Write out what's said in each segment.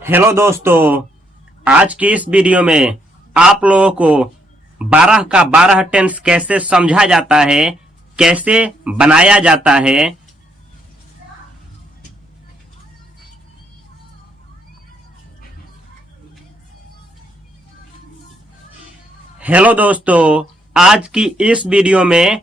Hello दोस्तों, आज की इस वीडियो में आप लोगों को 12 का 12 टेंस कैसे समझा जाता है, कैसे बनाया जाता है। हेलो दोस्तों, आज की इस वीडियो में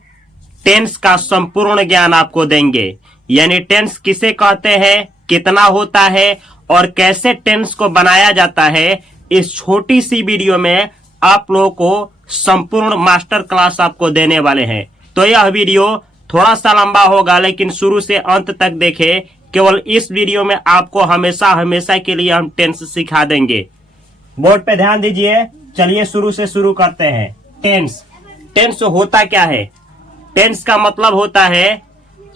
टेंस का संपूर्ण ज्ञान आपको देंगे, यानी टेंस किसे कहते हैं, कितना होता है और कैसे टेंस को बनाया जाता है। इस छोटी सी वीडियो में आप लोगों को संपूर्ण मास्टर क्लास आपको देने वाले हैं। तो यह वीडियो थोड़ा सा लंबा होगा, लेकिन शुरू से अंत तक देखें। केवल इस वीडियो में आपको हमेशा हमेशा के लिए हम टेंस सिखा देंगे। बोर्ड पे ध्यान दीजिए। चलिए शुरू से शुरू करते हैं। टेंस टेंस होता क्या है? टेंस का मतलब होता है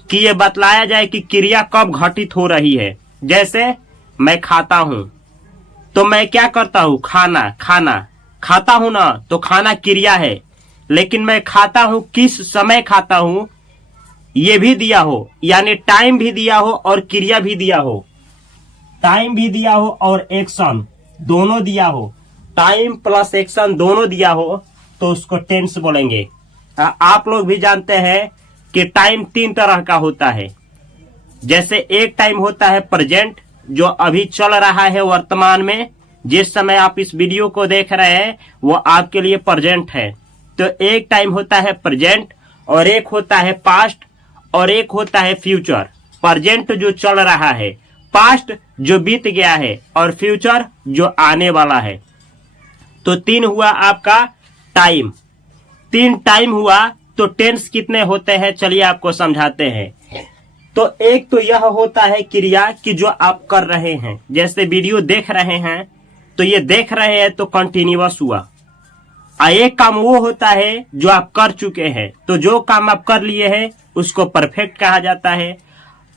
कि ये बतलाया जाए कि क्रिया कब घटित हो रही है। जैसे मैं खाता हूं तो मैं क्या करता हूं? खाना खाता हूं ना, तो खाना क्रिया है। लेकिन मैं खाता हूं, किस समय खाता हूं ये भी दिया हो, यानी टाइम भी दिया हो और क्रिया भी दिया हो। टाइम भी दिया हो और एक्शन दोनों दिया हो, टाइम प्लस एक्शन दोनों दिया हो, तो उसको टेंस बोलेंगे। आप लोग भी जानते हैं कि टाइम 3 तरह का होता है। जैसे एक टाइम होता है प्रेजेंट, जो अभी चल रहा है वर्तमान में, जिस समय आप इस वीडियो को देख रहे हैं वो आपके लिए प्रेजेंट है। तो एक टाइम होता है प्रेजेंट, और एक होता है पास्ट, और एक होता है फ्यूचर। प्रेजेंट जो चल रहा है, पास्ट जो बीत गया है, और फ्यूचर जो आने वाला है। तो 3 हुआ आपका टाइम। 3 टाइम हुआ तो टेंस कितने होते हैं, चलिए आपको समझाते हैं। तो एक तो यह होता है क्रिया कि जो आप कर रहे हैं, जैसे वीडियो देख रहे हैं तो ये देख रहे हैं तो कंटिन्यूअस हुआ। एक काम वो होता है जो आप कर चुके हैं, तो जो काम आप कर लिए हैं उसको परफेक्ट कहा जाता है।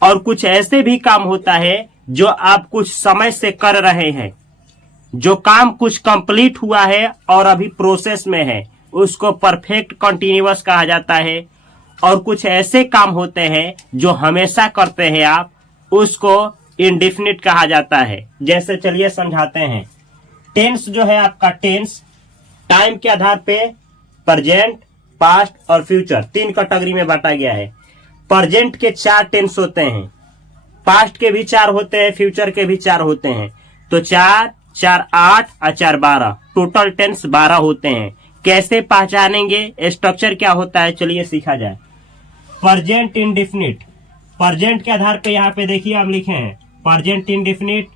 और कुछ ऐसे भी काम होता है जो आप कुछ समय से कर रहे हैं, जो काम कुछ कंप्लीट हुआ है और अभी प्रोसेस में है, उसको परफेक्ट कंटिन्यूअस कहा जाता है। और कुछ ऐसे काम होते हैं जो हमेशा करते हैं आप, उसको इंडेफिनिट कहा जाता है। जैसे चलिए समझाते हैं। टेंस जो है आपका, टेंस टाइम के आधार पे प्रेजेंट, पास्ट और फ्यूचर 3 कैटेगरी में बांटा गया है। प्रेजेंट के 4 टेंस होते हैं, पास्ट के भी 4 होते हैं, फ्यूचर के भी 4 होते हैं। तो 4, 4, 8 और 4, 12, टोटल टेंस 12 होते हैं। कैसे पहचानेंगे, स्ट्रक्चर क्या होता है, चलिए सीखा जाए। प्रेजेंट इंडेफिनिट, प्रेजेंट के आधार पे यहाँ पे देखिए हम लिखे हैं प्रेजेंट इंडेफिनिट।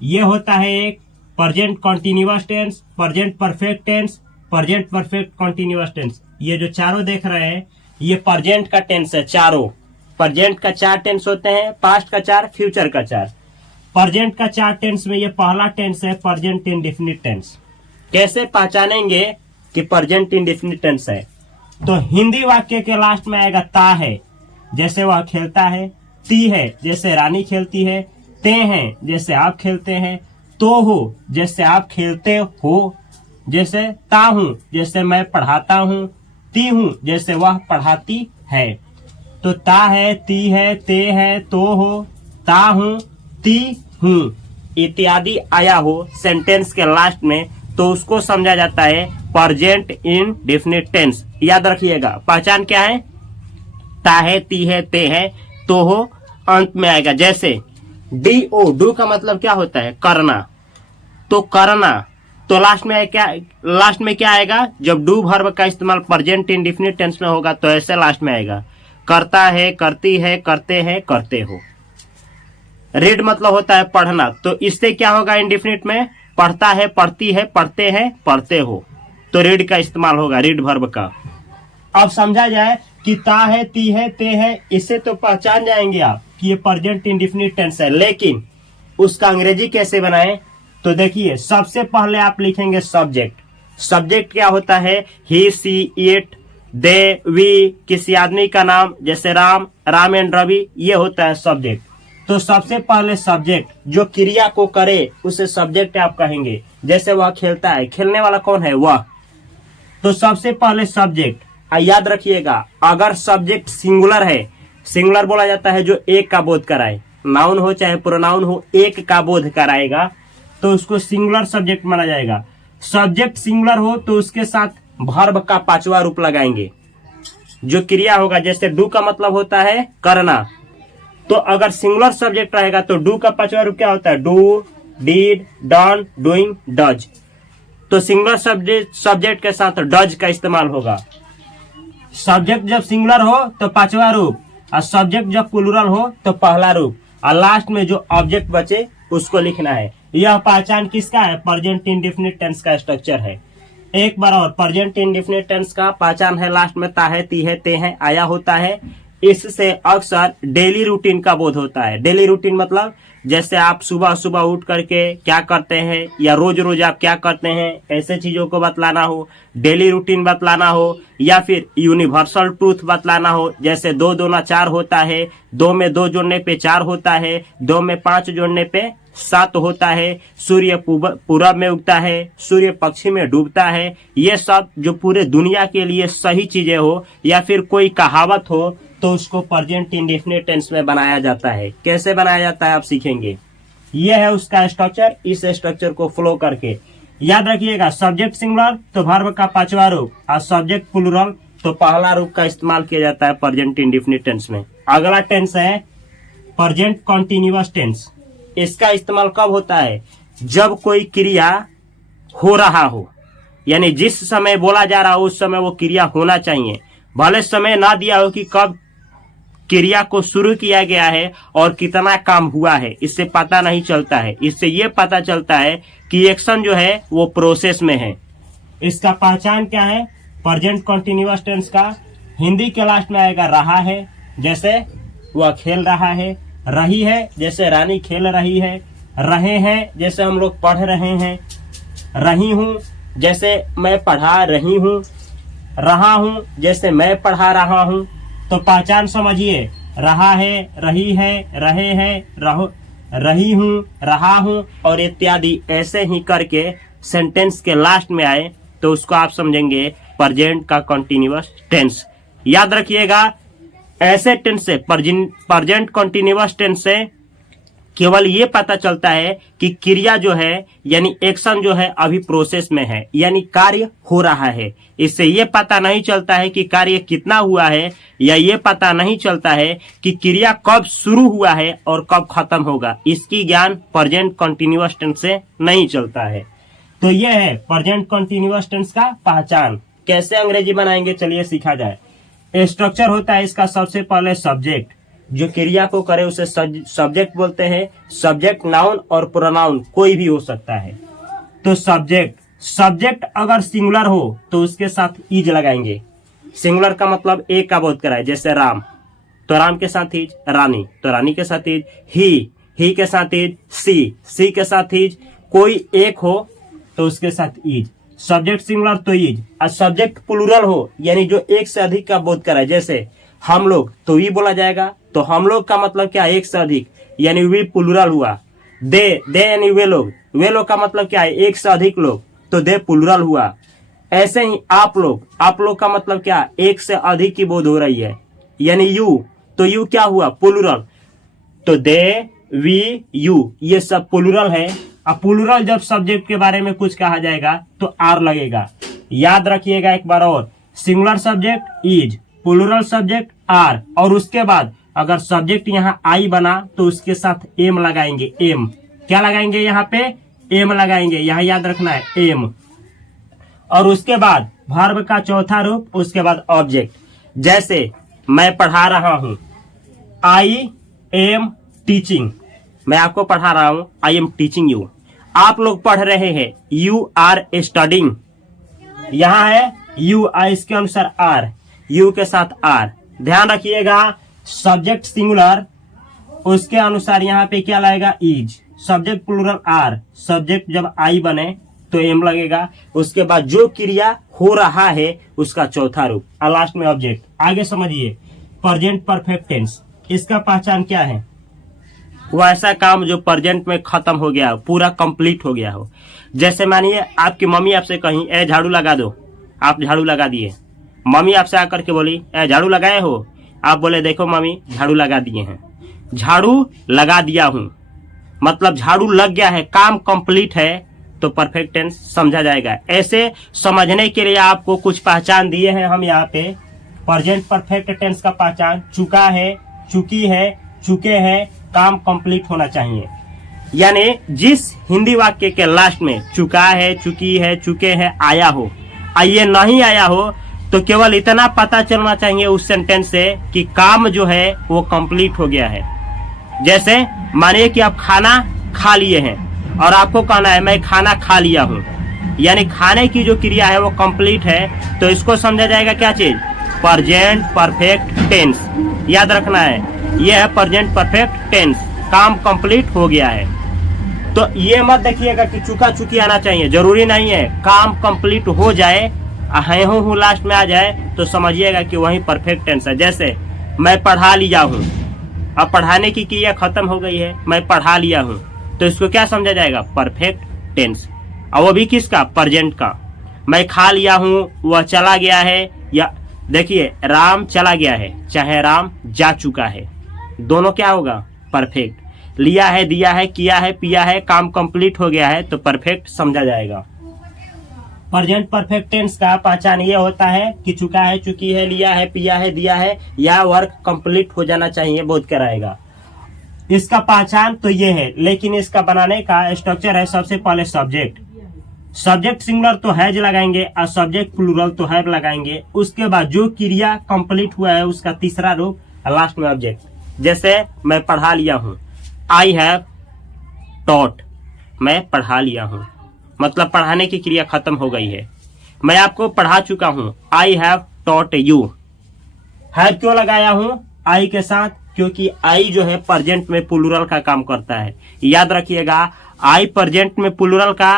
ये होता है एक present continuous tense, present perfect tense, present perfect continuous tense. ये जो चारों देख रहे हैं ये प्रेजेंट का टेंस है। चारों प्रेजेंट का 4 टेंस होते हैं, पास्ट का 4, फ्यूचर का 4। प्रेजेंट का 4 टेंस में ये पहला टेंस है प्रेजेंट इंडेफिनिट टेंस। कैसे पहचानेंगे कि प्रेजेंट इंडेफिनिट टेंस है? तो हिंदी वाक्य के लास्ट में आएगा ता है, जैसे वह खेलता है। ती है, जैसे रानी खेलती है। ते हैं, जैसे आप खेलते हैं। तो हो, जैसे आप खेलते हो। जैसे ता हूं, जैसे मैं पढ़ाता हूं। ती हूं, जैसे वह पढ़ाती है। तो ता है, ती है, ते है, तो हो, ता हूं, ती हूं इत्यादि आया हो सेंटेंस के लास्ट में, तो उसको समझा जाता है प्रेजेंट इंडेफिनिट टेंस। याद रखिएगा, पहचान क्या है? ता है, ती है, ते है, तो हो अंत में आएगा। जैसे डी ओ, डू का मतलब क्या होता है? करना। तो करना, तो लास्ट में क्या आएगा? जब डू वर्ब का इस्तेमाल प्रेजेंट इंडेफिनिट टेंस में होगा तो ऐसे लास्ट में आएगा, करता है, करती है, करते हैं, करते हो। रीड मतलब होता है पढ़ना, तो इससे क्या होगा इंडेफिनिट में? पढ़ता है, पढ़ती है, पढ़ते हैं, पढ़ते हो। तो रीड का इस्तेमाल होगा, रीड वर्ब का। अब समझा जाए कि ता है, ती है, ते है, इससे तो पहचान जाएंगे आप कि ये प्रेजेंट इंडेफिनिट टेंस है। लेकिन उसका अंग्रेजी कैसे बनाएं? तो देखिए, सबसे पहले आप लिखेंगे सब्जेक्ट। सब्जेक्ट क्या होता है? ही, सी, इट, दे, वी, किसी आदमी का नाम, जैसे राम, राम एंड रवि, ये होता है सब्जेक्ट। तो सबसे पहले सब्जेक्ट जो क्रिया को करे उसे सब्जेक्ट आप कहेंगे। जैसे वह खेलता है, खेलने वाला कौन है? वह। तो सबसे पहले सब्जेक्ट। याद रखिएगा, अगर सब्जेक्ट सिंगुलर है, सिंगुलर बोला जाता है जो एक का बोध कराए, नाउन हो चाहे प्रोनाउन हो, एक का बोध कराएगा। तो उसको सिंगुलर सब्जेक्ट माना जाएगा। सब्जेक्ट सिंगुलर हो तो उसके साथ वर्ब का पांचवा रूप लगाएंगे, जो क्रिया होगा। जैसे डू का मतलब होता है करना, तो अगर सिंगुलर सब्जेक्ट रहेगा तो डू का पांचवा रूप क्या होता है? Do, did, done, doing, does. तो सिंगुलर सब्जेक्ट के साथ डज का इस्तेमाल होगा। सब्जेक्ट जब सिंगुलर हो तो पांचवा रूप, और सब्जेक्ट जब प्लूरल हो तो पहला रूप, और लास्ट में जो ऑब्जेक्ट बचे उसको लिखना है। यह पहचान किसका है? प्रेजेंट इंडेफिनिट टेंस का स्ट्रक्चर है। एक बार और, प्रेजेंट इंडेफिनिट टेंस का पहचान है लास्ट में ता है, ती है, ते है, आया होता है। इससे अक्सर डेली रूटीन का बोध होता है। डेली रूटीन मतलब जैसे आप सुबह सुबह उठ करके क्या करते हैं, या रोज रोज आप क्या करते हैं, ऐसे चीजों को बतलाना हो, डेली रूटीन बतलाना हो, या फिर यूनिवर्सल ट्रूथ बतलाना हो। जैसे 2 दूना 4 होता है, 2 में 2 जोड़ने पे 4 होता है, 2 में 5 जोड़ने पे 7 होता है, सूर्य पूरब में उगता है, सूर्य पश्चिम में डूबता है। ये सब जो पूरे दुनिया के लिए सही चीजें हो, या फिर कोई कहावत हो, तो उसको प्रेजेंट इंडेफिनिट टेंस में बनाया जाता है। कैसे बनाया जाता है आप सीखेंगे। यह है उसका स्ट्रक्चर। इस स्ट्रक्चर को फॉलो करके याद रखिएगा, सब्जेक्ट सिंगुलर तो वर्ब का पांचवा रूप, और सब्जेक्ट प्लूरल तो पहला रूप का इस्तेमाल किया जाता है प्रेजेंट इंडेफिनिट टेंस में। अगला टेंस है प्रेजेंट कॉन्टिन्यूअस टेंस। इसका इस्तेमाल कब होता है? जब कोई क्रिया हो रहा हो, यानी जिस समय बोला जा रहा हो उस समय वो क्रिया होना चाहिए। भले समय ना दिया हो कि कब क्रिया को शुरू किया गया है और कितना काम हुआ है, इससे पता नहीं चलता है। इससे ये पता चलता है कि एक्शन जो है वो प्रोसेस में है। इसका पहचान क्या है? प्रेजेंट कॉन्टिन्यूअस टेंस का हिंदी के लास्ट में आएगा रहा है, जैसे वह खेल रहा है, रही है जैसे रानी खेल रही है, रहे हैं जैसे हम लोग पढ़ रहे हैं, रही हूं जैसे मैं पढ़ा रही हूं, रहा हूं जैसे मैं पढ़ा रहा हूं। तो पहचान समझिए, रहा है, रही है, रहे हैं, रही हूं, रहा हूं और इत्यादि ऐसे ही करके सेंटेंस के लास्ट में आए तो उसको आप समझेंगे प्रेजेंट का कंटिन्यूअस टेंस। याद रखिएगा, ऐसे टेंस से, प्रेजेंट कंटिन्यूअस टेंस से केवल ये पता चलता है कि क्रिया जो है यानी एक्शन जो है अभी प्रोसेस में है, यानी कार्य हो रहा है। इससे ये पता नहीं चलता है कि कार्य कितना हुआ है, या ये पता नहीं चलता है कि क्रिया कब शुरू हुआ है और कब खत्म होगा। इसकी ज्ञान प्रेजेंट कंटिन्यूअस टेंस से नहीं चलता है। तो ये है प्रेजेंट कंटिन्यूअस टेंस का पहचान। कैसे अंग्रेजी बनाएंगे, चलिए सीखा जाए। स्ट्रक्चर होता है इसका, सबसे पहले सब्जेक्ट, जो क्रिया को करे उसे सब्जेक्ट बोलते हैं। सब्जेक्ट नाउन और प्रोनाउन कोई भी हो सकता है। तो सब्जेक्ट अगर सिंगुलर हो तो उसके साथ इज लगाएंगे। सिंगुलर का मतलब एक का बोध कराए, जैसे राम, तो राम के साथ इज, रानी तो रानी के साथ इज, ही के साथ इज, सी के साथ इज। कोई एक हो तो उसके साथ इज। सब्जेक्ट सिंगुलर तो इज, और सब्जेक्ट प्लूरल हो यानी जो एक से अधिक का बोध कराए, जैसे हम लोग तो वी बोला जाएगा। तो हम लोग का मतलब क्या? एक से अधिक, यानी वी प्लूरल हुआ। दे यानी वे लोग का मतलब क्या है? एक से अधिक लोग, तो दे प्लूरल हुआ। ऐसे ही आप लोग का मतलब क्या? एक से अधिक की बोध हो रही है, यानी यू, तो यू क्या हुआ? प्लूरल। तो दे, वी, यू ये सब प्लूरल है। अब प्लूरल जब सब्जेक्ट के बारे में कुछ कहा जाएगा तो आर लगेगा। याद रखिएगा एक बार और, singular subject is, plural subject are, और उसके बाद अगर सब्जेक्ट यहाँ आई बना तो उसके साथ एम लगाएंगे। एम क्या लगाएंगे? यहाँ पे एम लगाएंगे, यहाँ याद रखना है एम। और उसके बाद वर्ब का चौथा रूप, उसके बाद ऑब्जेक्ट। जैसे मैं पढ़ा रहा हूं, आई एम टीचिंग, मैं आपको पढ़ा रहा हूं, आई एम टीचिंग यू। आप लोग पढ़ रहे हैं, यू आर स्टडिंग। यहाँ है यू, इसके अनुसार आर, यू के साथ आर। ध्यान रखिएगा, सब्जेक्ट सिंगुलर, उसके अनुसार यहाँ पे क्या लगेगा? Is. Subject plural are, subject जब आई बने तो एम लगेगा। उसके बाद जो क्रिया हो रहा है उसका चौथा रूप, और लास्ट में ऑब्जेक्ट। आगे समझिए, प्रेजेंट परफेक्ट टेंस, इसका पहचान क्या है? वो ऐसा काम जो प्रेजेंट में खत्म हो गया हो, पूरा कंप्लीट हो गया हो। जैसे मानिए आपकी मम्मी आपसे कहीं, ए झाड़ू लगा दो, आप झाड़ू लगा दिए। मम्मी आपसे आकर के बोली, ए झाड़ू लगाए हो? आप बोले, देखो मम्मी झाड़ू लगा दिए हैं। झाड़ू लगा दिया हूं, मतलब झाड़ू लग गया है, काम कंप्लीट है, तो परफेक्ट टेंस समझा जाएगा। ऐसे समझने के लिए आपको कुछ पहचान दिए हैं हम यहाँ पे। प्रेजेंट परफेक्ट टेंस का पहचान चुका है, चुकी है, चुके हैं, काम कंप्लीट होना चाहिए। यानी जिस हिंदी वाक्य के लास्ट में चुका है, चुकी है, चुके हैं आया हो, ये नहीं आया हो, तो केवल इतना पता चलना चाहिए उस सेंटेंस से कि काम जो है वो कंप्लीट हो गया है। जैसे मानिए कि आप खाना खा लिए हैं और आपको कहना है मैं खाना खा लिया हूँ, यानी खाने की जो क्रिया है वो कंप्लीट है, तो इसको समझा जाएगा क्या चीज? Present perfect tense. याद रखना है, यह है प्रेजेंट परफेक्ट टेंस, काम कंप्लीट हो गया है। तो ये मत देखिएगा कि चुका चुकी आना चाहिए, जरूरी नहीं है। काम कंप्लीट हो जाए, है हूँ लास्ट में आ जाए, तो समझिएगा कि वही परफेक्ट टेंस है। जैसे मैं पढ़ा लिया हूँ, अब पढ़ाने की क्रिया खत्म हो गई है, मैं पढ़ा लिया हूँ, तो इसको क्या समझा जाएगा? Perfect tense. और वो भी किसका? प्रेजेंट का। मैं खा लिया हूँ, वह चला गया है, या देखिए राम चला गया है, चाहे राम जा चुका है, दोनों क्या होगा? परफेक्ट। लिया है, दिया है, किया है, पिया है, काम कंप्लीट हो गया है, तो परफेक्ट समझा जाएगा। प्रेजेंट परफेक्ट टेंस का पहचान ये होता है कि चुका है, चुकी है, लिया है, पिया है, दिया है, या वर्क कंप्लीट हो जाना चाहिए, बोध कराएगा। इसका पहचान तो ये है, लेकिन इसका बनाने का स्ट्रक्चर है सबसे पहले सब्जेक्ट। सब्जेक्ट सिंगुलर तो हैज लगाएंगे और सब्जेक्ट प्लूरल तो हैव लगाएंगे। उसके बाद जो क्रिया कंप्लीट हुआ है उसका तीसरा रूप लास्ट में ऑब्जेक्ट। जैसे मैं पढ़ा लिया हूँ, आई हैव टॉट, मैं पढ़ा लिया हूँ, मतलब पढ़ाने की क्रिया खत्म हो गई है। मैं आपको पढ़ा चुका हूँ, I have taught you. Have क्यों लगाया हूँ आई के साथ? क्योंकि आई जो है प्रेजेंट में प्लूरल का काम करता है। याद रखिएगा, आई प्रेजेंट में प्लूरल का,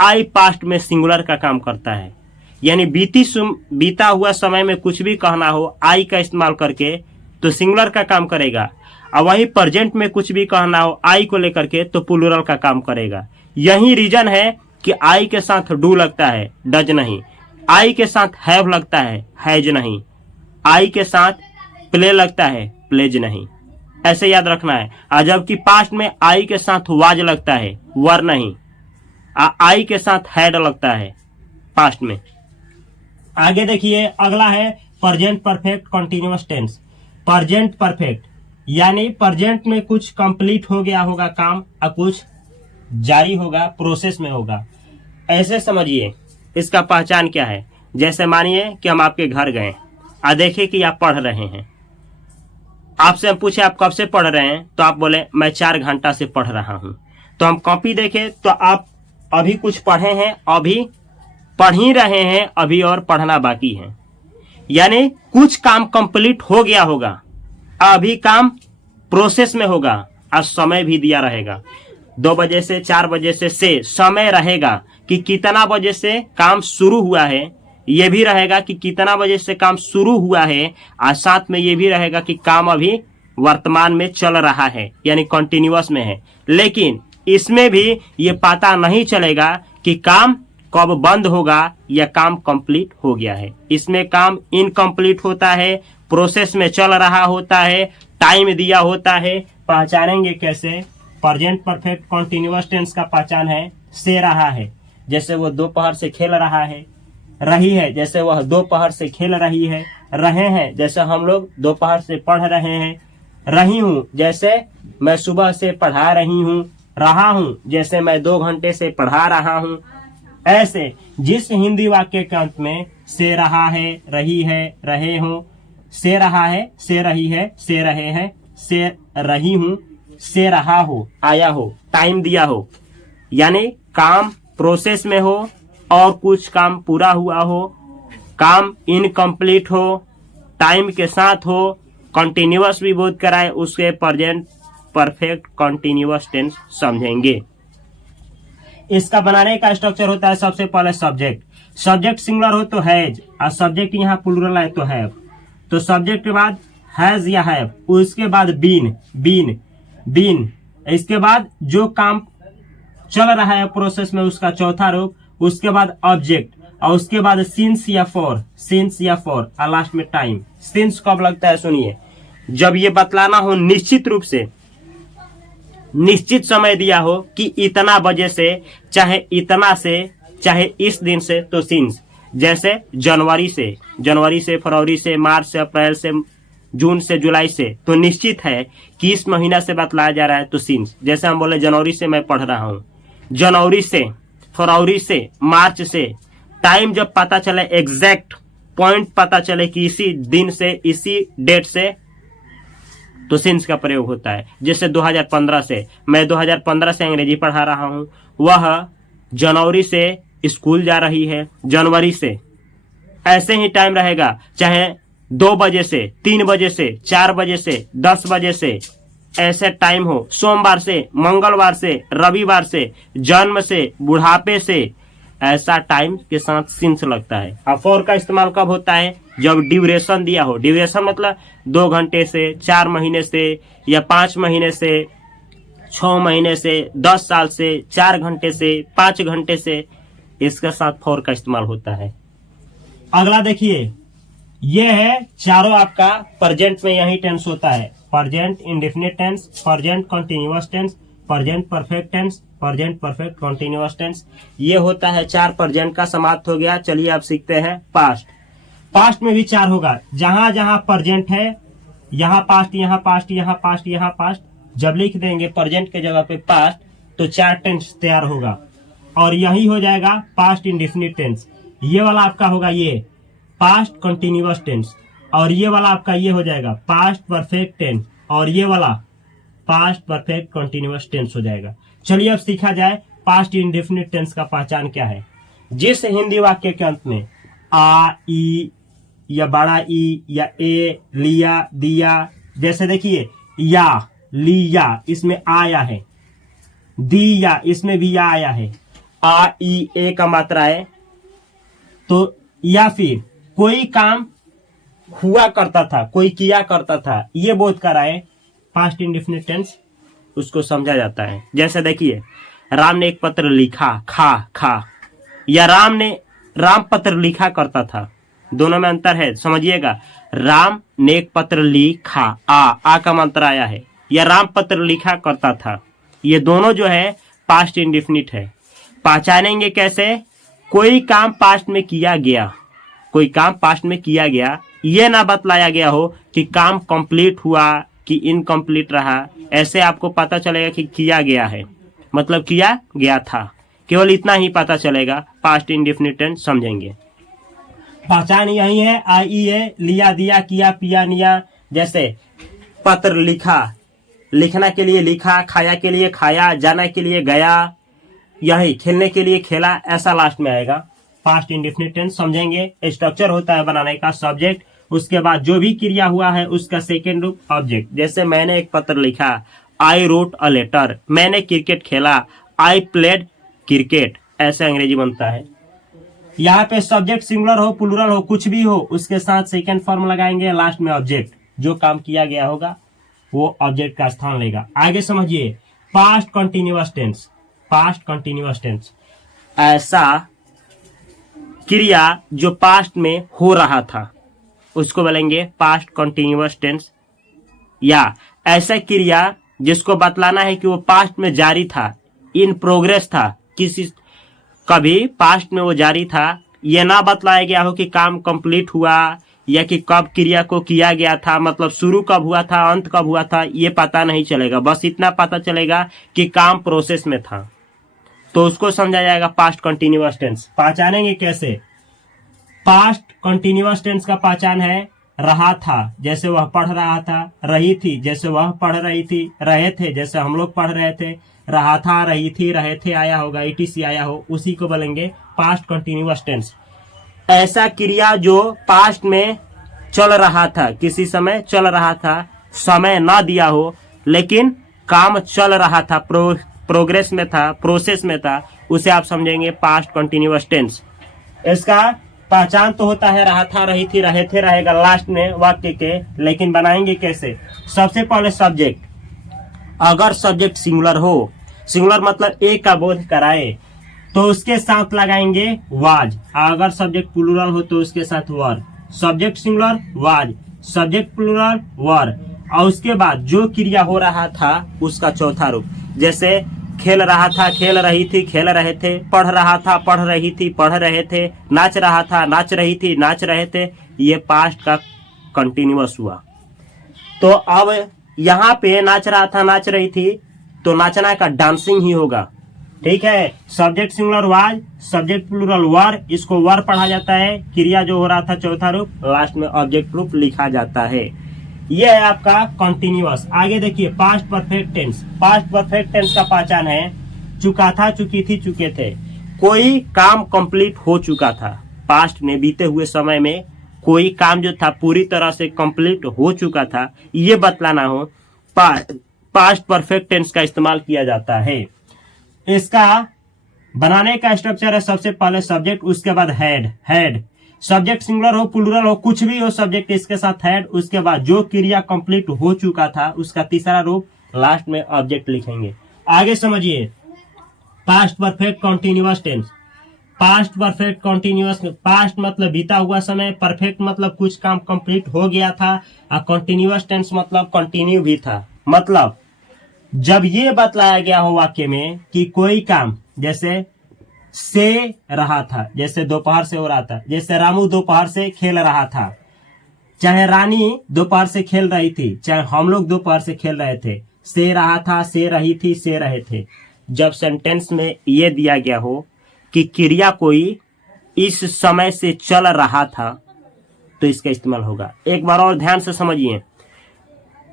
आई पास्ट में सिंगुलर का काम करता है। यानी बीता हुआ समय में कुछ भी कहना हो आई का इस्तेमाल करके तो सिंगुलर का काम करेगा, और वही प्रेजेंट में कुछ भी कहना हो आई को लेकर के तो प्लूरल का काम करेगा। यही रीजन है कि आई के साथ डू लगता है, डज नहीं। आई के साथ हैव लगता है, हैज नहीं। आई के साथ प्ले लगता है, प्लेज नहीं। ऐसे याद रखना है। जबकि पास्ट में आई के साथ वाज लगता है, वर नहीं। आई के साथ हैड लगता है पास्ट में। आगे देखिए, अगला है present perfect continuous tense. Present perfect यानी प्रेजेंट में कुछ कंप्लीट हो गया होगा काम और कुछ जारी होगा, प्रोसेस में होगा। ऐसे समझिए, इसका पहचान क्या है? जैसे मानिए कि हम आपके घर गए और देखे कि आप पढ़ रहे हैं। आपसे हम पूछे आप कब से पढ़ रहे हैं, तो आप बोले मैं 4 घंटा से पढ़ रहा हूं। तो हम कॉपी देखे तो आप अभी कुछ पढ़े हैं, अभी पढ़ ही रहे हैं, अभी और पढ़ना बाकी है। यानी कुछ काम कंप्लीट हो गया होगा, अभी काम प्रोसेस में होगा, और समय भी दिया रहेगा। 2 बजे से 4 बजे से समय रहेगा कि कितना बजे से काम शुरू हुआ है, ये भी रहेगा कि कितना बजे से काम शुरू हुआ है, और साथ में ये भी रहेगा कि काम अभी वर्तमान में चल रहा है, यानी कंटिन्यूअस में है। लेकिन इसमें भी ये पता नहीं चलेगा कि काम कब बंद होगा या काम कंप्लीट हो गया है। इसमें काम इनकम्प्लीट होता है, प्रोसेस में चल रहा होता है, टाइम दिया होता है। पहचानेंगे कैसे? प्रेजेंट परफेक्ट कंटीन्यूअस टेंस का पहचान है से रहा है, जैसे वो दोपहर से खेल रहा है। रही है, जैसे वह दोपहर से खेल रही है। रहे हैं, जैसे हम लोग दोपहर से पढ़ रहे हैं। रही हूँ, जैसे मैं सुबह से पढ़ा रही हूँ। रहा हूँ, जैसे मैं 2 घंटे से पढ़ा रहा हूँ। ऐसे जिस हिंदी वाक्य के अंत में से रहा है, रही है, रहे हो, से रहा है, से रही है, से रहे हैं, से रही हूँ, से रहा हो, आया हो, टाइम दिया हो, यानी काम प्रोसेस में हो और कुछ काम पूरा हुआ हो, काम इनकम्प्लीट हो, टाइम के साथ हो, कंटिन्यूअस भी बोध कराए, उसके प्रेजेंट परफेक्ट कंटिन्यूअस टेंस समझेंगे। इसका बनाने का स्ट्रक्चर होता है सबसे पहले सब्जेक्ट। सब्जेक्ट सिंगुलर हो तो हैज, और सब्जेक्ट यहाँ प्लूरल है तो हैव। तो सब्जेक्ट के बाद हैज या हैव, उसके बाद बीन, इसके बाद जो काम चल रहा है प्रोसेस में उसका चौथा रूप, उसके बाद ऑब्जेक्ट, और उसके बाद सिंस या फॉर, और लास्ट में टाइम। सिंस कब लगता है? सुनिए, जब ये बतलाना हो निश्चित रूप से निश्चित समय दिया हो कि इतना बजे से चाहे इतना से चाहे इस दिन से, तो सिंस जैसे जनवरी से फरवरी से मार्च से अप्रैल से जून से जुलाई से, तो निश्चित है कि इस महीना से बतलाया जा रहा है, तो सिंस जैसे हम बोले जनवरी से मैं पढ़ रहा हूँ, जनवरी से फरवरी से मार्च से, टाइम जब पता चले एग्जैक्ट पॉइंट पता चले कि इसी दिन से इसी डेट से, तो सिंस का प्रयोग होता है। जैसे 2015 से, मैं 2015 से अंग्रेजी पढ़ा रहा हूं, वह जनवरी से स्कूल जा रही है, जनवरी से। ऐसे ही टाइम रहेगा, चाहे 2 बजे से 3 बजे से 4 बजे से 10 बजे से, ऐसे टाइम हो, सोमवार से मंगलवार से रविवार से, जन्म से बुढ़ापे से, ऐसा टाइम के साथ सिंस लगता है। अब फॉर का इस्तेमाल कब होता है? जब ड्यूरेशन दिया हो। ड्यूरेशन मतलब 2 घंटे से, 4 महीने से, या 5 महीने से, 6 महीने से, 10 साल से, 4 घंटे से, 5 घंटे से, इसके साथ फॉर का इस्तेमाल होता है। अगला देखिए, यह है चारों आपका प्रेजेंट में यही टेंस होता है। Present indefinite tense, present continuous tense, present perfect tense, present perfect continuous tense. ये होता है 4 प्रेजेंट का समाप्त हो गया। चलिए अब सीखते हैं पास्ट। पास्ट में भी 4 होगा। जहां जहां प्रेजेंट है, यहाँ पास्ट, यहाँ पास्ट, यहाँ पास्ट, यहाँ पास्ट, जब लिख देंगे प्रेजेंट के जगह पे पास्ट, तो 4 टेंस तैयार होगा। और यही हो जाएगा पास्ट इंडेफिनिट टेंस। ये वाला आपका होगा ये पास्ट कंटिन्यूअस टेंस, और ये वाला आपका ये हो जाएगा पास्ट परफेक्ट टेंस, और ये वाला पास्ट परफेक्ट कंटिन्यूअस टेंस हो जाएगा। चलिए अब सीखा जाए पास्ट इंडेफिनिट टेंस का पहचान क्या है। जिस हिंदी वाक्य के अंत में आ, ई या बड़ा ई या ए, लिया, दिया, जैसे देखिए या, लिया, इसमें आया है, दिया, इसमें भी या आया है, आ, ई, ए का मात्रा है, तो या फिर कोई काम हुआ करता था, कोई किया करता था, ये बोध कराए पास्ट इंडेफिनिट टेंस, उसको समझा जाता है। जैसे देखिए, राम ने एक पत्र लिखा, खा, या राम पत्र लिखा करता था, दोनों में अंतर है, समझिएगा। राम ने एक पत्र लिखा, आ का मंत्र आया है, या राम पत्र लिखा करता था, ये दोनों जो है पास्ट इंडेफिनिट है। पहचानेंगे कैसे? कोई काम पास्ट में किया गया, कोई काम पास्ट में किया गया, ये ना बतलाया गया हो कि काम कंप्लीट हुआ कि इनकम्प्लीट रहा, ऐसे आपको पता चलेगा कि किया गया है, मतलब किया गया था, केवल इतना ही पता चलेगा। पास्ट इंडेफिनिट टेंस समझेंगे। पहचान यही है, आई है, लिया, दिया, किया, पिया, निया। जैसे पत्र लिखा, लिखना के लिए लिखा, खाया के लिए खाया, जाना के लिए गया, यही खेलने के लिए खेला, ऐसा लास्ट में आएगा। पास्ट इंडेफिनिट टेंस समझेंगे। स्ट्रक्चर होता है बनाने का, सब्जेक्ट, उसके बाद जो भी क्रिया हुआ है उसका सेकेंड रूप ऑब्जेक्ट। जैसे मैंने एक पत्र लिखा, आई रोट अ लेटर, मैंने क्रिकेट खेला, आई प्लेड क्रिकेट, ऐसे अंग्रेजी बनता है। यहाँ पे सब्जेक्ट सिंगुलर हो, प्लूरल हो, कुछ भी हो, उसके साथ सेकेंड फॉर्म लगाएंगे, लास्ट में ऑब्जेक्ट, जो काम किया गया होगा वो ऑब्जेक्ट का स्थान लेगा। आगे समझिए, past continuous tense. Past continuous tense ऐसा क्रिया जो पास्ट में हो रहा था, उसको बोलेंगे पास्ट कंटिन्यूअस टेंस। या ऐसा क्रिया जिसको बतलाना है कि वो पास्ट में जारी था, इन प्रोग्रेस था, किसी कभी पास्ट में वो जारी था, ये ना बतलाया गया हो कि काम कंप्लीट हुआ या कि कब क्रिया को किया गया था, मतलब शुरू कब हुआ था, अंत कब हुआ था, ये पता नहीं चलेगा। बस इतना पता चलेगा कि काम प्रोसेस में था, तो उसको समझा जाएगा पास्ट कंटिन्यूअस टेंस। पहचानेंगे कैसे? पास्ट कंटिन्यूअस टेंस का पहचान है रहा था, जैसे वह पढ़ रहा था, रही थी, जैसे वह पढ़ रही थी, रहे थे, जैसे हम लोग पढ़ रहे थे, रहा था, रही थी, रहे थे आया होगा, etc आया हो, उसी को बोलेंगे पास्ट कंटिन्यूअस टेंस। ऐसा क्रिया जो पास्ट में चल रहा था, किसी समय चल रहा था, समय ना दिया हो लेकिन काम चल रहा था, प्रोग्रेस में था, प्रोसेस में था, उसे आप समझेंगे पास्ट कंटिन्यूअस टेंस। इसका पहचान तो होता है रहा था, रही थी, रहे थे रहेगा लास्ट में वाक्य के, लेकिन बनाएंगे कैसे? सबसे पहले सब्जेक्ट, अगर सब्जेक्ट सिंगुलर हो, सिंगुलर मतलब एक का बोध कराए, तो उसके साथ लगाएंगे वाज। अगर सब्जेक्ट प्लूरल हो तो उसके साथ were. Subject singular was, subject plural were, और उसके बाद जो क्रिया हो रहा था उसका चौथा रूप। जैसे खेल रहा था, खेल रही थी, खेल रहे थे, पढ़ रहा था, पढ़ रही थी, पढ़ रहे थे, नाच रहा था, नाच रही थी, नाच रहे थे। ये पास्ट का कंटिन्यूअस हुआ। तो अब यहाँ पे नाच रहा था, नाच रही थी, तो नाचना का डांसिंग ही होगा। ठीक है। Subject singular was, subject plural were, इसको वर पढ़ा जाता है। क्रिया जो हो रहा था चौथा रूप, लास्ट में ऑब्जेक्ट रूप लिखा जाता है। यह है आपका कंटिन्यूअस। आगे देखिए past perfect tense. Past perfect tense का पहचान है चुका था, चुकी थी, चुके थे। कोई काम कंप्लीट हो चुका था, पास्ट में बीते हुए समय में कोई काम जो था पूरी तरह से कंप्लीट हो चुका था, ये बतलाना हो, पास्ट परफेक्ट टेंस का इस्तेमाल किया जाता है। इसका बनाने का स्ट्रक्चर है सबसे पहले सब्जेक्ट, उसके बाद हेड। सब्जेक्ट सिंगुलर हो, प्लूरल हो, कुछ भी हो, सब्जेक्ट इसके साथ हेड, उसके बाद जो क्रिया कंप्लीट हो चुका था उसका तीसरा रूप, लास्ट में ऑब्जेक्ट लिखेंगे। आगे समझिए past perfect continuous tense. Past perfect continuous, past मतलब बीता हुआ समय, परफेक्ट मतलब कुछ काम कंप्लीट हो गया था, और कंटिन्यूअस टेंस मतलब कंटिन्यू भी था। मतलब जब ये बतलाया गया हो वाक्य में कि कोई काम जैसे से रहा था, जैसे दोपहर से हो रहा था, जैसे रामू दोपहर से खेल रहा था, चाहे रानी दोपहर से खेल रही थी, चाहे हम लोग दोपहर से खेल रहे थे, से रहा था, से रही थी, से रहे थे। जब सेंटेंस में ये दिया गया हो कि क्रिया कोई इस समय से चल रहा था, तो इसका इस्तेमाल होगा। एक बार और ध्यान से समझिए,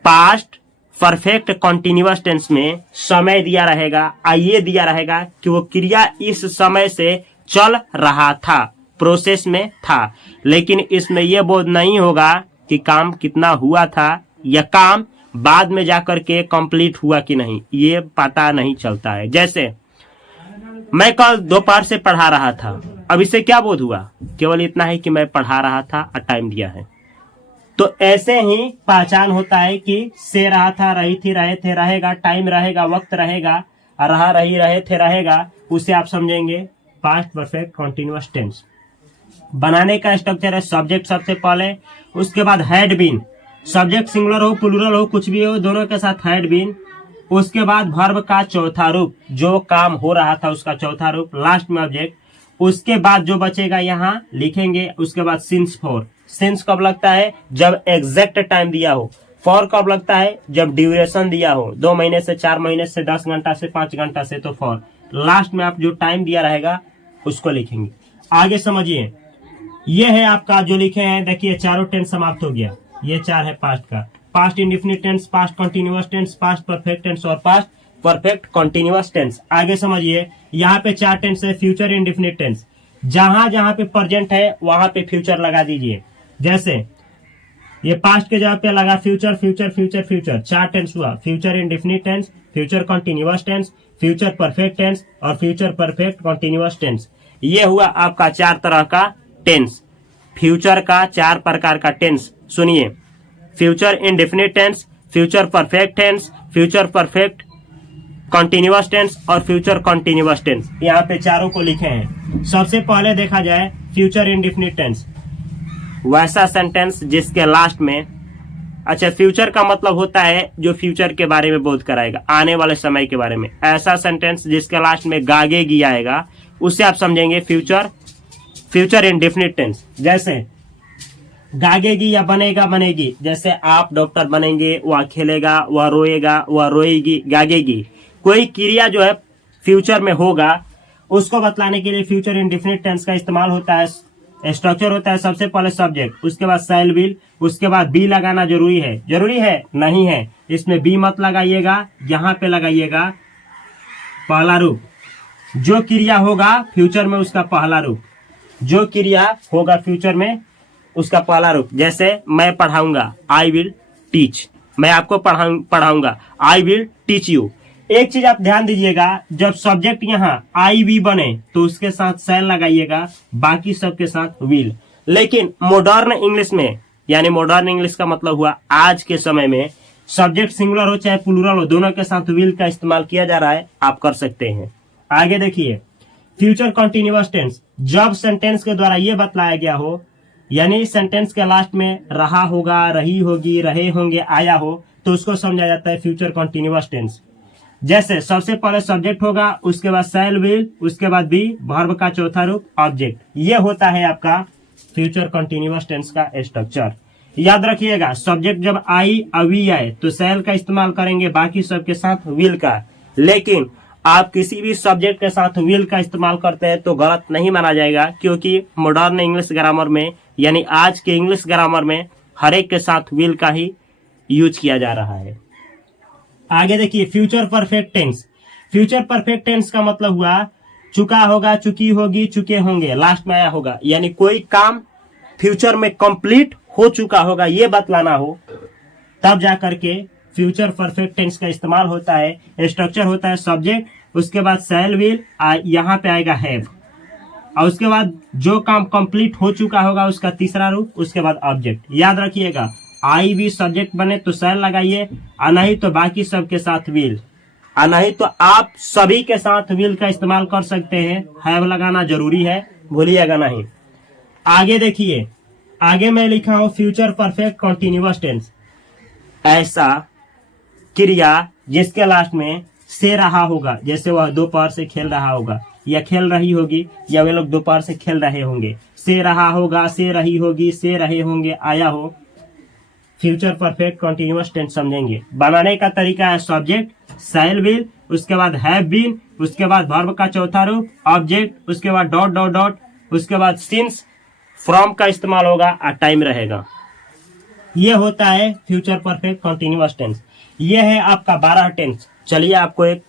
पास्ट परफेक्ट कंटिन्यूअस टेंस में समय दिया रहेगा, ये दिया रहेगा कि वो क्रिया इस समय से चल रहा था, प्रोसेस में था। लेकिन इसमें यह बोध नहीं होगा कि काम कितना हुआ था या काम बाद में जाकर के कंप्लीट हुआ कि नहीं, ये पता नहीं चलता है। जैसे मैं कल दोपहर से पढ़ा रहा था, अब इससे क्या बोध हुआ, केवल इतना है कि मैं पढ़ा रहा था और टाइम दिया है। तो ऐसे ही पहचान होता है कि से रहा था, रही थी, रहे थे, रहेगा, टाइम रहेगा, वक्त रहेगा, रहा, रही, रहे थे, रहेगा, उसे आप समझेंगे पास्ट परफेक्ट कंटिन्यूअस टेंस। बनाने का स्ट्रक्चर है सब्जेक्ट सबसे पहले, उसके बाद हैड बीन, सब्जेक्ट सिंगुलर हो, प्लूरल हो, कुछ भी हो, दोनों के साथ हैड बीन, उसके बाद वर्ब का चौथा रूप, जो काम हो रहा था उसका चौथा रूप, लास्ट में ऑब्जेक्ट, उसके बाद जो बचेगा यहाँ लिखेंगे, उसके बाद सिंस फॉर। सिंस कब लगता है, जब एग्जैक्ट टाइम दिया हो। फॉर कब लगता है, जब ड्यूरेशन दिया हो, 2 महीने से, 4 महीने से, 10 घंटा से, 5 घंटा से, तो फॉर। लास्ट में आप जो टाइम दिया रहेगा उसको लिखेंगे। आगे समझिए, ये है आपका जो लिखे हैं, देखिए चारों टेंस समाप्त हो गया। ये 4 है पास्ट का, past indefinite tense, past continuous tense, past perfect tense और पास्ट परफेक्ट कंटिन्यूअस टेंस। आगे समझिए, यहाँ पे 4 टेंस है। फ्यूचर इंडेफिनिट टेंस, जहां जहां पे प्रेजेंट है वहां पे फ्यूचर लगा दीजिए। जैसे ये पास्ट के जगह पे लगा future, future, future, future, 4 tense हुआ। Future indefinite tense, future continuous tense, future perfect tense और फ्यूचर परफेक्ट कंटिन्यूअस टेंस। ये हुआ आपका 4 तरह का टेंस, फ्यूचर का 4 प्रकार का टेंस। सुनिए, future indefinite tense, future perfect tense, future perfect continuous tense और फ्यूचर कंटिन्यूअस टेंस। यहाँ पे चारों को लिखे हैं। सबसे पहले देखा जाए फ्यूचर इंडेफिनिट टेंस, वैसा सेंटेंस जिसके लास्ट में, अच्छा फ्यूचर का मतलब होता है जो फ्यूचर के बारे में बोध कराएगा, आने वाले समय के बारे में। ऐसा सेंटेंस जिसके लास्ट में गागेगी आएगा उसे आप समझेंगे फ्यूचर इंडेफिनिट टेंस। जैसे गागेगी या बनेगा, बनेगी, जैसे आप डॉक्टर बनेंगे, वह खेलेगा, वह रोएगा, वह रोएगी, गागेगी। कोई क्रिया जो है फ्यूचर में होगा उसको बतलाने के लिए फ्यूचर इंडेफिनिट टेंस का इस्तेमाल होता है। स्ट्रक्चर होता है सबसे पहले सब्जेक्ट, उसके बाद शैल विल, उसके बाद बी लगाना जरूरी है। जरूरी है नहीं है, इसमें बी मत लगाइएगा, यहाँ पे लगाइएगा पहला रूप। जो क्रिया होगा फ्यूचर में उसका पहला रूप, जो क्रिया होगा फ्यूचर में उसका पहला रूप। जैसे मैं पढ़ाऊंगा, आई विल टीच, मैं आपको पढ़ाऊंगा, आई विल टीच यू। एक चीज आप ध्यान दीजिएगा, जब सब्जेक्ट यहाँ आई वी बने तो उसके साथ शैल लगाइएगा, बाकी सबके साथ विल। लेकिन मॉडर्न इंग्लिश में, यानी मॉडर्न इंग्लिश का मतलब हुआ आज के समय में, सब्जेक्ट सिंगुलर हो चाहे प्लूरल हो, दोनों के साथ विल का इस्तेमाल किया जा रहा है, आप कर सकते हैं। आगे देखिए, फ्यूचर कंटिन्यूअस टेंस, जब सेंटेंस के द्वारा यह बतलाया गया हो, यानी सेंटेंस के लास्ट में रहा होगा, रही होगी, रहे होंगे आया हो, तो उसको समझा जाता है फ्यूचर कंटिन्यूअस टेंस। जैसे सबसे पहले सब्जेक्ट होगा, उसके बाद शैल विल, उसके बाद बी, वर्ब का चौथा रूप ऑब्जेक्ट। ये होता है आपका फ्यूचर कंटिन्यूअस टेंस का स्ट्रक्चर। याद रखिएगा, सब्जेक्ट जब आई अभी आए तो शैल का इस्तेमाल करेंगे, बाकी सबके साथ विल का। लेकिन आप किसी भी सब्जेक्ट के साथ विल का इस्तेमाल करते हैं तो गलत नहीं माना जाएगा, क्योंकि मॉडर्न इंग्लिश ग्रामर में यानी आज के इंग्लिश ग्रामर में हर एक के साथ विल का ही यूज किया जा रहा है। आगे देखिए, future perfect tense. Future perfect tense का मतलब हुआ चुका होगा, चुकी होगी, चुके होंगे, लास्ट में आया होगा, यानी कोई काम फ्यूचर में कंप्लीट हो चुका होगा ये बतलाना हो, तब जाकर के फ्यूचर परफेक्ट टेंस का इस्तेमाल होता है। स्ट्रक्चर होता है सब्जेक्ट, उसके बाद शैल विल, यहाँ पे आएगा हैव, और उसके बाद जो काम कंप्लीट हो चुका होगा उसका तीसरा रूप, उसके बाद ऑब्जेक्ट। याद रखिएगा, आई भी सब्जेक्ट बने तो शैल लगाइए, और नहीं तो बाकी सबके साथ विल, और नहीं तो आप सभी के साथ विल का इस्तेमाल कर सकते हैं। हैव लगाना जरूरी है, भूलिएगा नहीं। आगे देखिए, आगे मैं लिखा हूं फ्यूचर परफेक्ट कंटिन्यूअस टेंस, ऐसा क्रिया जिसके लास्ट में से रहा होगा, जैसे वह दोपहर से खेल रहा होगा, या खेल रही होगी, या वे लोग दोपहर से खेल रहे होंगे। से रहा होगा, से रही होगी, से रहे होंगे, आया हो। फ्यूचर परफेक्ट कंटिन्यूअस टेंस समझेंगे। बनाने का तरीका है सब्जेक्ट, शैल विल, उसके बाद हैव बीन, उसके बाद वर्ब का चौथा रूप ऑब्जेक्ट, उसके बाद डॉट डॉट डॉट, उसके बाद सिंस, फ्रॉम का इस्तेमाल होगा और टाइम रहेगा। ये होता है फ्यूचर परफेक्ट कंटिन्यूअस टेंस। ये है आपका 12 टेंस। चलिए आपको एक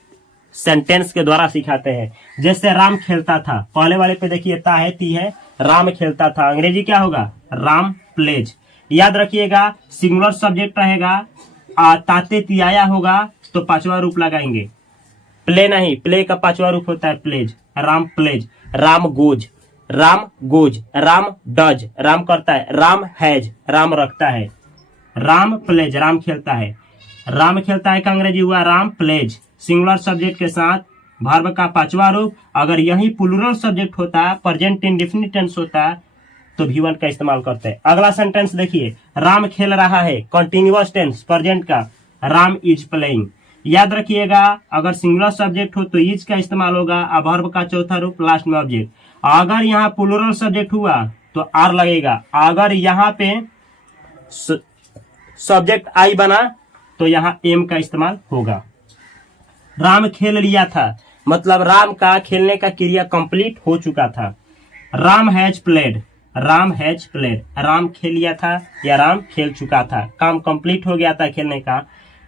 सेंटेंस के द्वारा सिखाते हैं। जैसे राम खेलता था, पहले वाले पे देखिए ता है, ती है, राम खेलता था, अंग्रेजी क्या होगा, राम प्लेज। याद रखिएगा, सिंगुलर सब्जेक्ट रहेगा, ताते तियाया होगा तो पांचवा रूप लगाएंगे। प्ले नहीं, प्ले का पांचवा रूप होता है plays, Ram plays. Ram goes, Ram goes, Ram does, Ram करता है, राम हैज, राम रखता है, राम प्लेज, राम खेलता है। राम खेलता है का अंग्रेजी हुआ राम प्लेज, सिंगुलर सब्जेक्ट के साथ वर्ब का पांचवा रूप। अगर यही प्लूरल सब्जेक्ट होता है, प्रेजेंट इंडेफिनिट टेंस होता है, तो भी1 का इस्तेमाल करते हैं। अगला सेंटेंस देखिए, राम खेल रहा है, कंटिन्यूअस टेंस प्रेजेंट का, राम इज प्लेइंग। याद रखिएगा, अगर सिंगुलर सब्जेक्ट हो तो इज का इस्तेमाल होगा, अब वर्ब का चौथा रूप, लास्ट में ऑब्जेक्ट। अगर यहाँ प्लूरल सब्जेक्ट हुआ तो आर लगेगा। अगर यहाँ पे सब्जेक्ट आई बना तो यहाँ एम का इस्तेमाल होगा। राम खेल लिया था, मतलब राम का खेलने का क्रिया कंप्लीट हो चुका था। Ram has played, Ram has played, Ram खेल लिया था या राम खेल चुका था, काम कंप्लीट हो गया था खेलने का।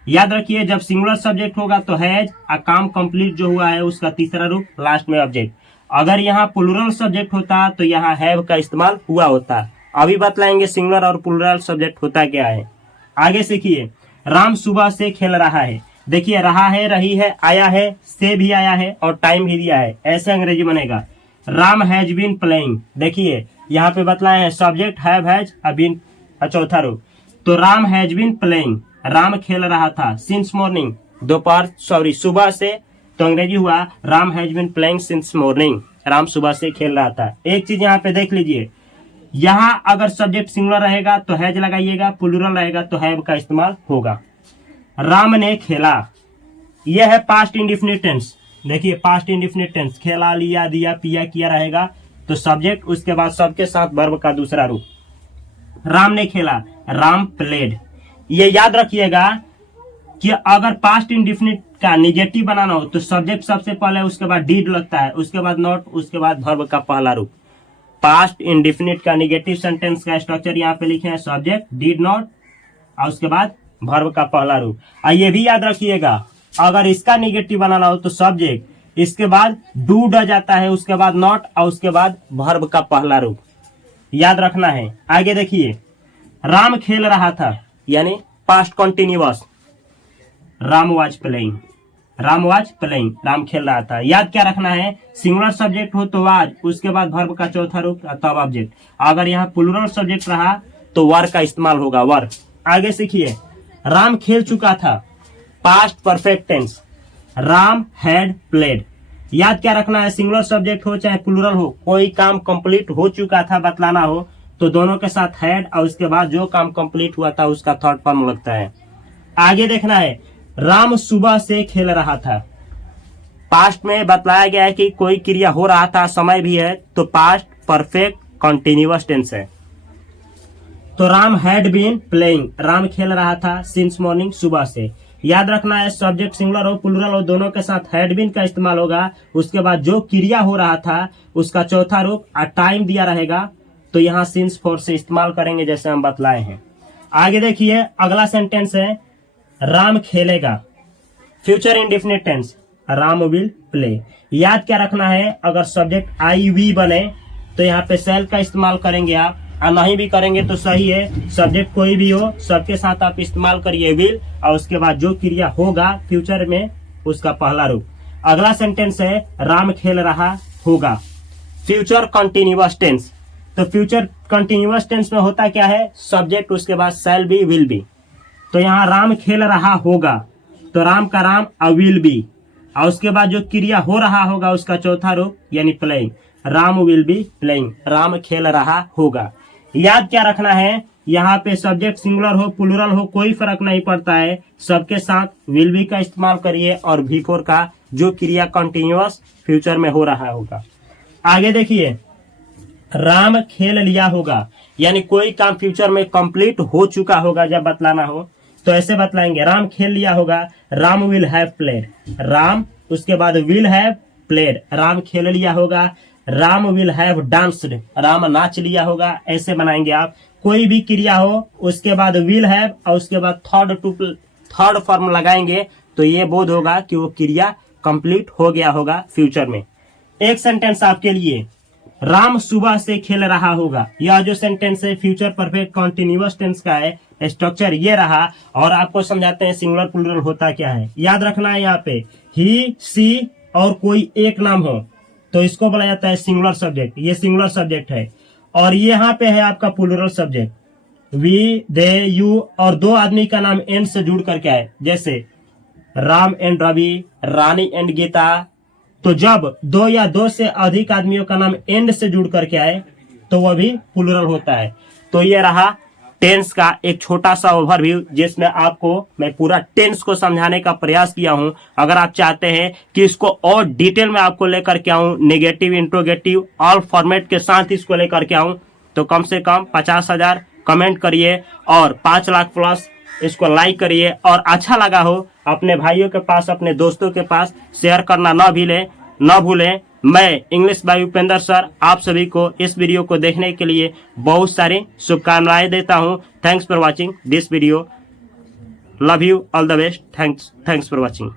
याद रखिए, जब सिंगुलर सब्जेक्ट होगा तो हैज, और काम कंप्लीट जो हुआ है उसका तीसरा रूप, लास्ट में ऑब्जेक्ट। अगर यहाँ प्लूरल सब्जेक्ट होता तो यहाँ हैव का इस्तेमाल हुआ होता। अभी बतलाएंगे सिंगुलर और प्लूरल सब्जेक्ट होता क्या है। आगे सीखिए, राम सुबह से खेल रहा है। देखिए, रहा है, रही है, आया है, से भी आया है और टाइम भी दिया है, ऐसे अंग्रेजी बनेगा। Ram has been playing. देखिए यहाँ पे बतलाए हैं सब्जेक्ट हैव, हैज, बीन चौथा रूप, तो Ram has been playing, Ram खेल रहा था। सिंस मॉर्निंग, दोपहर सुबह से, तो अंग्रेजी हुआ Ram has been playing since morning, Ram सुबह से खेल रहा था। एक चीज यहाँ पे देख लीजिए, यहाँ अगर सब्जेक्ट सिंगुलर रहेगा तो हैज लगाइएगा, प्लूरल रहेगा तो हैव का इस्तेमाल होगा। राम ने खेला, यह है पास्ट इंडेफिनिट टेंस। देखिए पास्ट इंडेफिनिट टेंस, खेला, लिया, दिया, पिया, किया रहेगा तो सब्जेक्ट, उसके बाद सबके साथ वर्ब का दूसरा रूप। राम ने खेला, राम प्लेड। ये याद रखिएगा कि अगर पास्ट इंडेफिनिट का निगेटिव बनाना हो तो सब्जेक्ट सबसे पहले, उसके बाद डीड लगता है, उसके बाद नॉट, उसके बाद वर्ब का पहला रूप। पास्ट इंडेफिनिट का निगेटिव सेंटेंस का स्ट्रक्चर यहाँ पे लिखे हैं, सब्जेक्ट, डीड नॉट, और उसके बाद वर्ब का पहला रूप। और ये भी याद रखिएगा, अगर इसका निगेटिव बनाना हो तो सब्जेक्ट, इसके बाद डू डज आता है, उसके बाद नॉट, और उसके बाद वर्ब का पहला रूप। याद रखना है। आगे देखिए, राम खेल रहा था, यानी past continuous, Ram was playing, Ram was playing, Ram खेल रहा था। याद क्या रखना है, सिंगुलर सब्जेक्ट हो तो वाज, उसके बाद वर्ब का चौथा रूप, तब ऑब्जेक्ट। अगर यहाँ प्लूरल सब्जेक्ट रहा तो वर का इस्तेमाल होगा, वर। आगे सीखिए, राम खेल चुका था, past perfect tense, Ram had played. याद क्या रखना है, सिंगुलर सब्जेक्ट हो चाहे प्लूरल हो, कोई काम कंप्लीट हो चुका था बतलाना हो तो दोनों के साथ हैड, और उसके बाद जो काम कंप्लीट हुआ था उसका थर्ड फॉर्म लगता है। आगे देखना है, राम सुबह से खेल रहा था। पास्ट में बतलाया गया है कि कोई क्रिया हो रहा था, समय भी है, तो पास्ट परफेक्ट कंटिन्यूअस टेंस है। तो Ram had been playing, Ram खेल रहा था सिंस मॉर्निंग, सुबह से। याद रखना है सब्जेक्ट सिंगुलर हो प्लूरल हो दोनों के साथ हैड बीन का इस्तेमाल होगा। उसके बाद जो क्रिया हो रहा था उसका चौथा रूप टाइम दिया रहेगा, तो यहाँ सिंस फॉर से इस्तेमाल करेंगे जैसे हम बतलाए हैं। आगे देखिए अगला सेंटेंस है राम खेलेगा, future indefinite tense, Ram will play. याद क्या रखना है, अगर सब्जेक्ट आई वी बने तो यहाँ पे सेल का इस्तेमाल करेंगे आप, और नहीं भी करेंगे तो सही है, सब्जेक्ट कोई भी हो सबके साथ आप इस्तेमाल करिए विल, और उसके बाद जो क्रिया होगा फ्यूचर में उसका पहला रूप। अगला सेंटेंस है राम खेल रहा होगा, फ्यूचर कंटिन्यूअस टेंस। तो फ्यूचर कंटिन्यूअस टेंस में होता क्या है, सब्जेक्ट उसके बाद शैल बी विल बी। तो यहाँ राम खेल रहा होगा, तो राम का राम और विल बी, और उसके बाद जो क्रिया हो रहा होगा उसका चौथा रूप यानी playing, Ram will be playing, Ram खेल रहा होगा। याद क्या रखना है, यहाँ पे सब्जेक्ट सिंगुलर हो प्लूरल हो कोई फर्क नहीं पड़ता है, सबके साथ विल बी का इस्तेमाल करिए और V4 का जो क्रिया कंटिन्यूअस फ्यूचर में हो रहा होगा। आगे देखिए राम खेल लिया होगा, यानी कोई काम फ्यूचर में कंप्लीट हो चुका होगा जब बतलाना हो तो ऐसे बतलाएंगे राम खेल लिया होगा, Ram will have played, Ram उसके बाद विल हैव प्लेड, राम खेल लिया होगा, Ram will have danced, Ram नाच लिया होगा, ऐसे बनाएंगे आप। कोई भी क्रिया हो उसके बाद विल हैव और उसके बाद थर्ड फॉर्म लगाएंगे तो ये बोध होगा कि वो क्रिया कंप्लीट हो गया होगा फ्यूचर में। एक सेंटेंस आपके लिए, राम सुबह से खेल रहा होगा। यह जो सेंटेंस है फ्यूचर परफेक्ट कंटिन्यूअस टेंस का है, स्ट्रक्चर ये रहा, और आपको समझाते हैं सिंगुलर प्लूरल होता क्या है। याद रखना है यहाँ पे ही सी और कोई एक नाम हो तो इसको बोला जाता है सिंगुलर सब्जेक्ट, ये सिंगुलर सब्जेक्ट है। और यहाँ पे है आपका plural subject we they you, और दो आदमी का नाम एंड से जुड़ करके आए, जैसे राम एंड रवि, रानी एंड गीता। तो जब दो या दो से अधिक आदमियों का नाम एंड से जुड़ करके आए तो वह भी प्लूरल होता है। तो ये रहा टेंस का एक छोटा सा ओवरव्यू, जिसमें आपको मैं पूरा टेंस को समझाने का प्रयास किया हूं। अगर आप चाहते हैं कि इसको और डिटेल में आपको लेकर के आऊं, नेगेटिव इंट्रोगेटिव ऑल फॉर्मेट के साथ इसको लेकर के आऊं, तो कम से कम 50,000 कमेंट करिए और 5 लाख प्लस इसको लाइक करिए, और अच्छा लगा हो अपने भाइयों के पास अपने दोस्तों के पास शेयर करना न भूलें। मैं इंग्लिश बाय उपेंद्र सर आप सभी को इस वीडियो को देखने के लिए बहुत सारी शुभकामनाएं देता हूं। Thanks for watching this video, love you, all the best, thanks for watching.